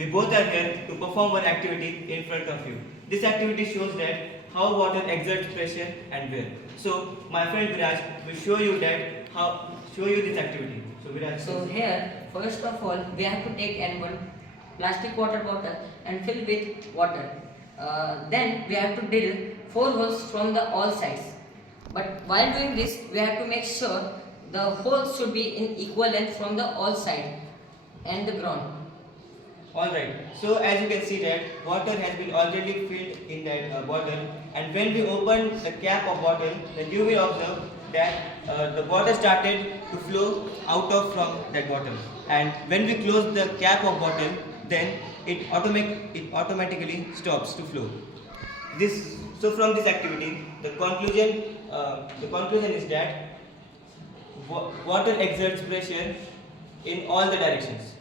We both are here to perform one activity in front of you. This activity shows that how water exerts pressure and wear. So my friend Viraj will show you this activity. So Viraj. So here, first of all, we have to take one plastic water bottle and fill with water. Then we have to drill 4 holes from the all sides. But while doing this, we have to make sure the holes should be in equal length from the all side and the ground. Alright, so as you can see that water has been already filled in that bottle, and when we open the cap of bottle, then you will observe that the water started to flow out of from that bottle, and when we close the cap of bottle, then it automatically stops to flow. So from this activity, the conclusion is that water exerts pressure in all the directions.